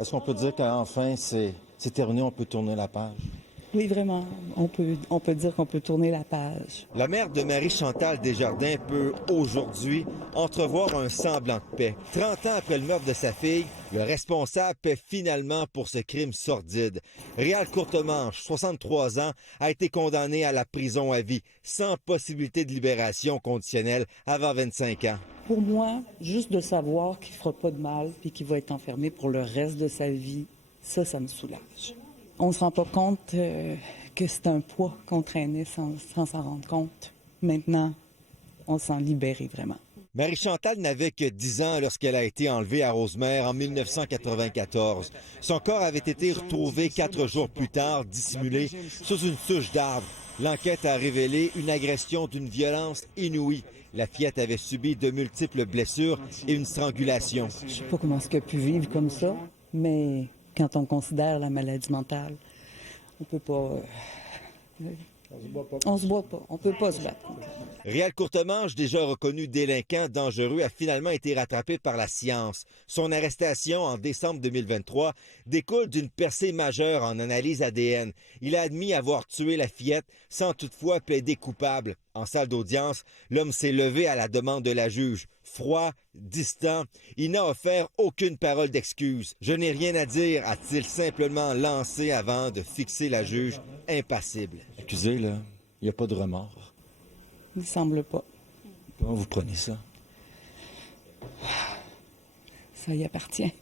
Est-ce qu'on peut dire qu'enfin, c'est terminé, on peut tourner la page? Oui, vraiment. On peut dire qu'on peut tourner la page. La mère de Marie-Chantal Desjardins peut aujourd'hui entrevoir un semblant de paix. 30 ans après le meurtre de sa fille, le responsable paie finalement pour ce crime sordide. Réal Courtemanche, 63 ans, a été condamné à la prison à vie, sans possibilité de libération conditionnelle avant 25 ans. Pour moi, juste de savoir qu'il ne fera pas de mal et qu'il va être enfermé pour le reste de sa vie, ça me soulage. On ne se rend pas compte que c'est un poids qu'on traînait sans s'en rendre compte. Maintenant, on s'en libère vraiment. Marie-Chantal n'avait que 10 ans lorsqu'elle a été enlevée à Rosemère en 1994. Son corps avait été retrouvé 4 jours plus tard, dissimulé sous une souche d'arbre. L'enquête a révélé une agression d'une violence inouïe. La fillette avait subi de multiples blessures et une strangulation. Je ne sais pas comment est-ce qu'elle a pu vivre comme ça, mais quand on considère la maladie mentale, on peut pas... On se bat pas. On peut pas se battre. Réal Courtemanche, déjà reconnu délinquant dangereux, a finalement été rattrapé par la science. Son arrestation en décembre 2023 découle d'une percée majeure en analyse ADN. Il a admis avoir tué la fillette sans toutefois plaider coupable. En salle d'audience, l'homme s'est levé à la demande de la juge. Froid, distant, il n'a offert aucune parole d'excuse. « Je n'ai rien à dire », a-t-il simplement lancé avant de fixer la juge impassible. Accusé, là, il n'y a pas de remords. Il semble pas. Comment vous prenez ça? Ça y appartient.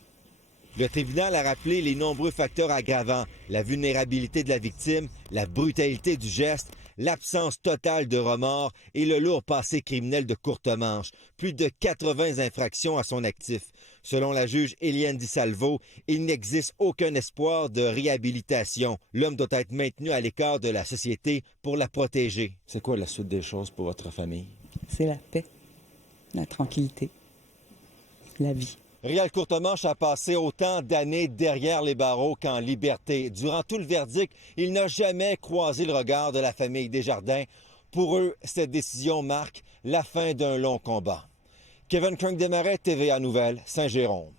Le tribunal a rappelé les nombreux facteurs aggravants, la vulnérabilité de la victime, la brutalité du geste, l'absence totale de remords et le lourd passé criminel de Courtemanche. Plus de 80 infractions à son actif. Selon la juge Éliane Di Salvo, il n'existe aucun espoir de réhabilitation. L'homme doit être maintenu à l'écart de la société pour la protéger. C'est quoi la suite des choses pour votre famille? C'est la paix, la tranquillité, la vie. Réal Courtemanche a passé autant d'années derrière les barreaux qu'en liberté. Durant tout le verdict, il n'a jamais croisé le regard de la famille Desjardins. Pour eux, cette décision marque la fin d'un long combat. Kevin Krunk-Desmarais, TVA Nouvelles, Saint-Jérôme.